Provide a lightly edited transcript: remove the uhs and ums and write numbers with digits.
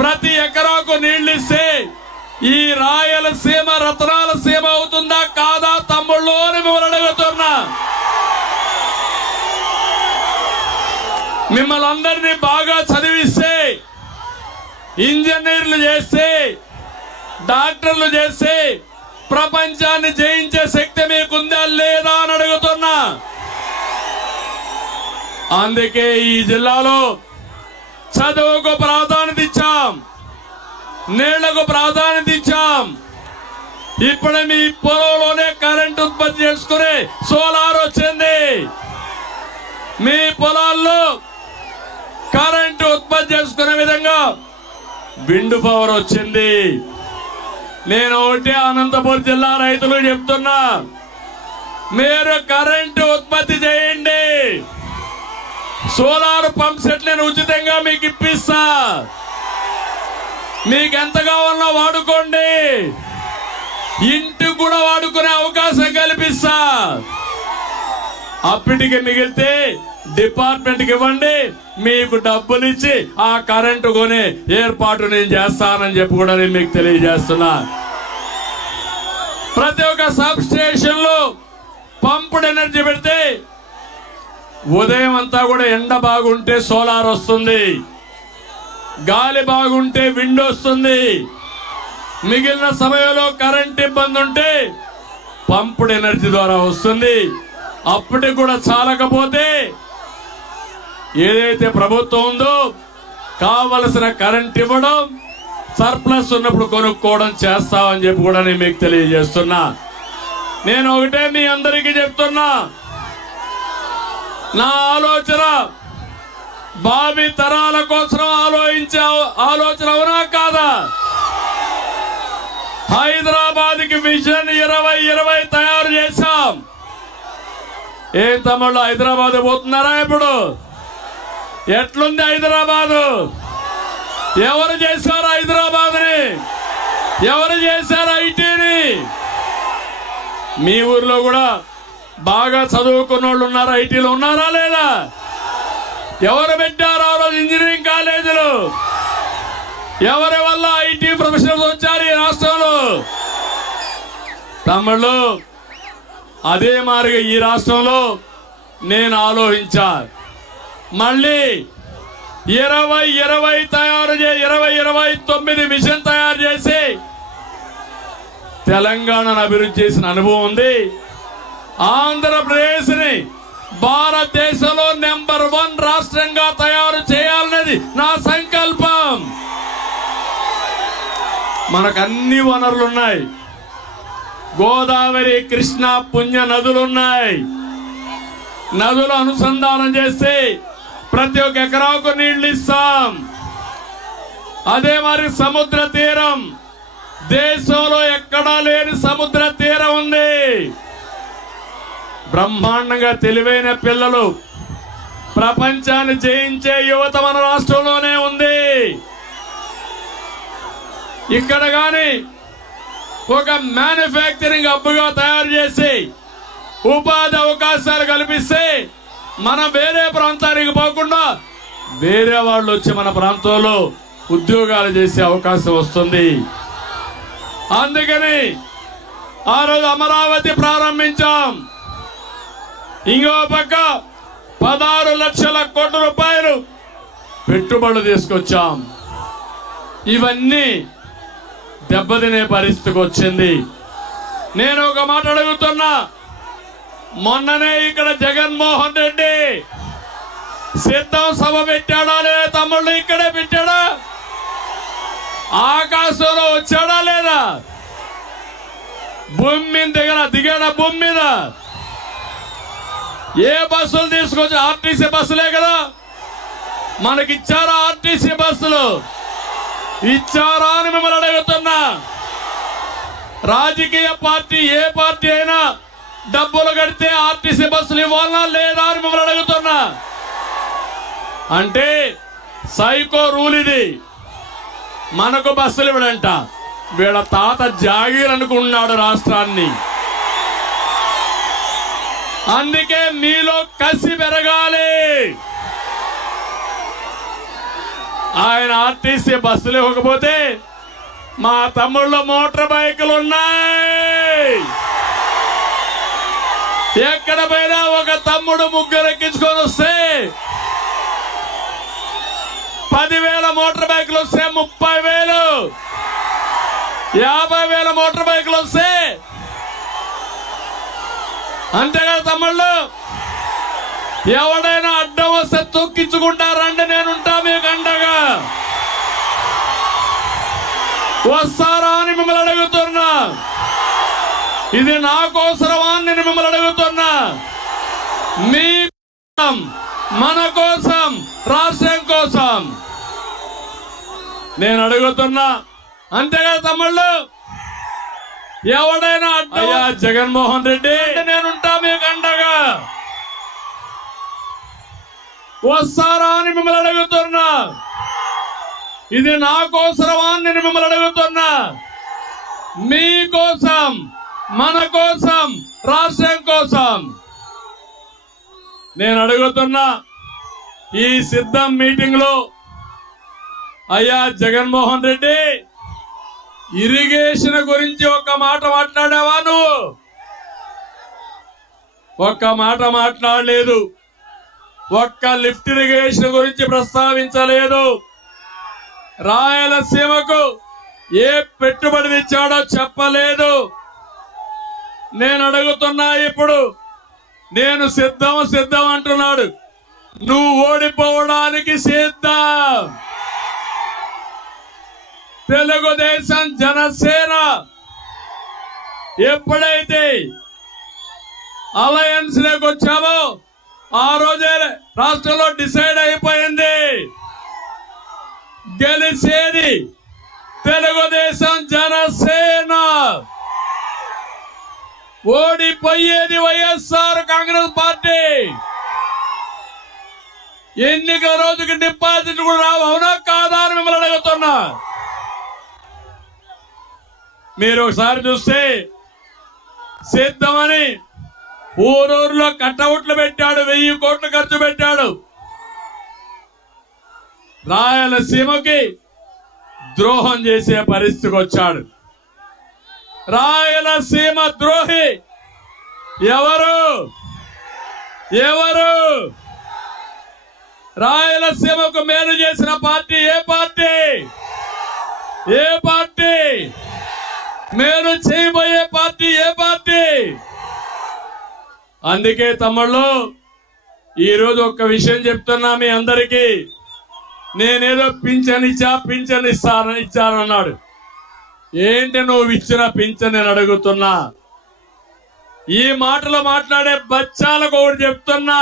ప్రతి ఎకరాకు నీళ్లు ఇస్తే ఈ రాయలసీమ రత్నాల సీమ అవుతుందా కాదా తమ్ముళ్ళు అని మిమ్మల్ని అడుగుతున్నా. మిమ్మల్ని అందరినీ బాగా చదివిస్తే, ఇంజనీర్లు చేస్తే, డాక్టర్లు చేస్తే ప్రపంచాన్ని జయించే శక్తి మీకుందా లేదా అని అడుగుతున్నా. అందుకే ఈ జిల్లాలో చదువుకు ప్రాధాన్యత ఇచ్చాం, నీళ్లకు ప్రాధాన్యత ఇచ్చాం. ఇప్పుడే మీ పొలంలోనే కరెంట్ ఉత్పత్తి చేసుకునే సోలార్ వచ్చింది. మీ పొలాల్లో కరెంటు ఉత్పత్తి చేసుకునే విధంగా విండ్ పవర్ వచ్చింది. నేను ఒకటి అనంతపురం జిల్లా రైతులు చెప్తున్నా, మీరు కరెంటు ఉత్పత్తి చేయండి. సోలార్ పంప్ సెట్ నేను ఉచితంగా మీకు ఇప్పిస్తా. మీకు ఎంత కావాలన్నా వాడుకోండి. ఇంటికి కూడా వాడుకునే అవకాశం కల్పిస్తా. అప్పటికి మిగిలితే డిపార్ట్మెంట్కి ఇవ్వండి, మీకు డబ్బులు ఇచ్చి ఆ కరెంటు కొనే ఏర్పాటు నేను చేస్తానని చెప్పి కూడా నేను మీకు తెలియజేస్తున్నా. ప్రతి ఒక్క సబ్ స్టేషన్ లో పంపుడ్ ఎనర్జీ పెడితే ఉదయం అంతా కూడా ఎండ బాగుంటే సోలార్ వస్తుంది, గాలి బాగుంటే విండ్ వస్తుంది. మిగిలిన సమయంలో కరెంట్ ఇబ్బంది ఉంటే పంపుడ్ ఎనర్జీ ద్వారా వస్తుంది. అప్పటికి కూడా చాలకపోతే ఏదైతే ప్రభుత్వం ఉందో కావలసిన కరెంట్ ఇవ్వడం, సర్ప్లస్ ఉన్నప్పుడు కొనుక్కోవడం చేస్తామని చెప్పి కూడా నేను మీకు తెలియజేస్తున్నా. నేను ఒకటే మీ అందరికీ చెప్తున్నా, నా ఆలోచన భావి తరాల కోసం ఆలోచించే ఆలోచన అవునా కాదా? హైదరాబాద్ కి విజన్ 2020 తయారు చేశాం. ఏం తమ్ముళ్ళు హైదరాబాద్ పోతున్నారా? ఇప్పుడు ఎట్లుంది హైదరాబాదు? ఎవరు చేశారు హైదరాబాద్ ని? ఎవరు చేశారు ఐటీని? మీ ఊర్లో కూడా బాగా చదువుకున్న వాళ్ళు ఉన్నారు, ఐటీలో ఉన్నారా లేదా? ఎవరు పెట్టారు ఆ రోజు ఇంజనీరింగ్ కాలేజీలు? ఎవరి వల్ల ఐటీ ప్రొఫెషనల్స్ వచ్చారు ఈ రాష్ట్రంలో? తమ్ముళ్ళు, అదే మాదిరిగా ఈ రాష్ట్రంలో నేను ఆలోచించా, మళ్ళీ 2020 తయారు 2029 మిషన్ తయారు చేసి తెలంగాణను అభివృద్ధి చేసిన అనుభవం ఉంది. ఆంధ్రప్రదేశ్ ని భారతదేశంలో నెంబర్ 1 రాష్ట్రంగా తయారు చేయాలనేది నా సంకల్పం. మనకు అన్ని వనరులు ఉన్నాయి. గోదావరి, కృష్ణ, పుణ్య నదులున్నాయి. నదులు అనుసంధానం చేస్తే ప్రతి ఒక్క ఎకరాకు నీళ్లు ఇస్తాం. అదే మరి సముద్ర తీరం, దేశంలో ఎక్కడా లేని సముద్ర తీరం ఉంది. బ్రహ్మాండంగా తెలివైన పిల్లలు, ప్రపంచాన్ని జయించే యువత మన రాష్ట్రంలోనే ఉంది. ఇక్కడ గాని ఒక మ్యానుఫ్యాక్చరింగ్ హబ్గా తయారు చేసి ఉపాధి అవకాశాలు కల్పిస్తే మనం వేరే ప్రాంతానికి పోకుండా వేరే వాళ్ళు వచ్చి మన ప్రాంతంలో ఉద్యోగాలు చేసే అవకాశం వస్తుంది. అందుకని ఆ రోజు అమరావతి ప్రారంభించాం. ఇంకో పక్క 16 లక్షల కోట్ల రూపాయలు పెట్టుబడులు తీసుకొచ్చాం. ఇవన్నీ దెబ్బతినే పరిస్థితికి వచ్చింది. నేను ఒక మాట అడుగుతున్నా, మొన్ననే ఇక్కడ జగన్మోహన్ రెడ్డి సిద్ధం సభ పెట్టాడా లేదా? తమ్ముళ్ళు ఇక్కడే పెట్టాడా? ఆకాశంలో వచ్చాడా లేదా? భూమి మీద దిగాడా? భూమి మీద ఏ బస్సులు తీసుకొచ్చి? ఆర్టీసీ బస్సులే కదా మనకిచ్చారా? ఆర్టీసీ బస్సులు ఇచ్చారా అని మిమ్మల్ని అడుగుతున్నా. రాజకీయ పార్టీ ఏ పార్టీ అయినా డబ్బులు కడితే ఆర్టీసీ బస్సులు ఇవ్వాలన్నా లేదా అని మిమ్మల్ని అడుగుతున్నా. అంటే సైకో రూల్ ఇది. మనకు బస్సులు ఇవ్వడంట, వీళ్ళ తాత జాగీర్ అనుకున్నాడు రాష్ట్రాన్ని. అందుకే మీలో కసి పెరగాలి. ఆయన ఆర్టీసీ బస్సులు ఇవ్వకపోతే మా తమ్ముళ్ళ మోటార్ బైకులు ఉన్నాయి. ఎక్కడ పోయినా ఒక తమ్ముడు ముగ్గురు ఎక్కించుకొని వస్తే 10,000 మోటార్ బైకులు వస్తే 30,000, 50,000 మోటార్ బైకులు వస్తే అంతేగా తమ్ముళ్ళు. ఎవడైనా అడ్డం వస్తే తొక్కించుకుంటారండి, నేనుంటా మీకు అండగా. వస్తారా అని మిమ్మల్ని అడుగుతున్నా. ఇది నా కోసరమా అని నేను మిమ్మల్ని అడుగుతున్నా. మీ కోసం, మన కోసం, రాష్ట్రం కోసం నేను అడుగుతున్నా. అంతేగా తమ్ముళ్ళు. ఎవడైనా అయ్యా జగన్మోహన్ రెడ్డి నేనుంటా మీకు అండగా. వస్తారా అని మిమ్మల్ని అడుగుతున్నా. ఇది నా కోసరమా అని నేను మిమ్మల్ని అడుగుతున్నా. మీ కోసం, మన కోసం, రాష్ట్రం కోసం నేను అడుగుతున్నా. ఈ సిద్ధం మీటింగ్ లో అయ్యా జగన్మోహన్ రెడ్డి, ఇరిగేషన్ గురించి ఒక్క మాట మాట్లాడావా? నువ్వు ఒక్క మాట మాట్లాడలేదు. ఒక్క లిఫ్ట్ ఇరిగేషన్ గురించి ప్రస్తావించలేదు. రాయలసీమకు ఏ పెట్టుబడి తెచ్చాడో చెప్పలేదు. నేను అడుగుతున్నా ఇప్పుడు. నేను సిద్ధం అంటున్నాడు. నువ్వు ఓడిపోవడానికి సిద్ధం. తెలుగుదేశం, జనసేన ఎప్పుడైతే అలయన్స్ లోకి వచ్చామో ఆ రోజే రాష్ట్రంలో డిసైడ్ అయిపోయింది. గెలిచేది తెలుగుదేశం, జనసేన. ఓడిపోయేది వైఎస్ఆర్ కాంగ్రెస్ పార్టీ. ఎన్నికల రోజుకి డిపాజిట్ కూడా రావు. అవునా కాదా అని మిమ్మల్ని అడుగుతున్నా. మీరు ఒకసారి చూస్తే సిద్ధమని ఊరూరులో కట్అవుట్లు పెట్టాడు. 1000 కోట్లు ఖర్చు పెట్టాడు. రాయలసీమకి ద్రోహం చేసే పరిస్థితికి వచ్చాడు. రాయలసీమ ద్రోహి ఎవరు? రాయలసీమకు మేలు చేసిన పార్టీ ఏ పార్టీ? మేలు చేయబోయే పార్టీ ఏ పార్టీ? అందుకే తమ్ముళ్ళు, ఈరోజు ఒక్క విషయం చెప్తున్నా మీ అందరికీ. నేనేదో పింఛన్ ఇచ్చానన్నాడు. ఏంటి నువ్వు ఇచ్చిన పింఛన్ నేను అడుగుతున్నా. ఈ మాటలు మాట్లాడే బచ్చాలకు ఒకటి చెప్తున్నా.